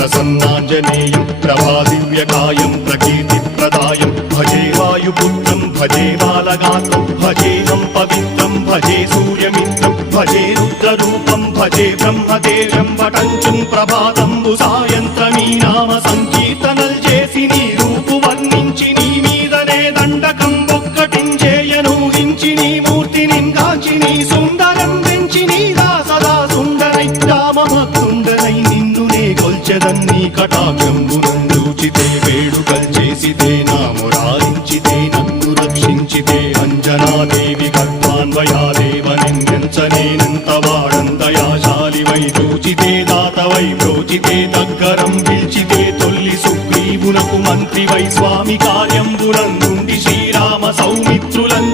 प्रसन्नाञ्जनेयं प्रभादिव्यकायं प्रकीर्तिप्रदायं भजे वायुपुत्रं भजे बालगात्रं भजेऽहं पवित्रं भजे सूर्यमित्रं भजे रुद्ररूपं भजे ब्रह्मदेवं वटञ्चं प्रभातं सायन्त्रमीनं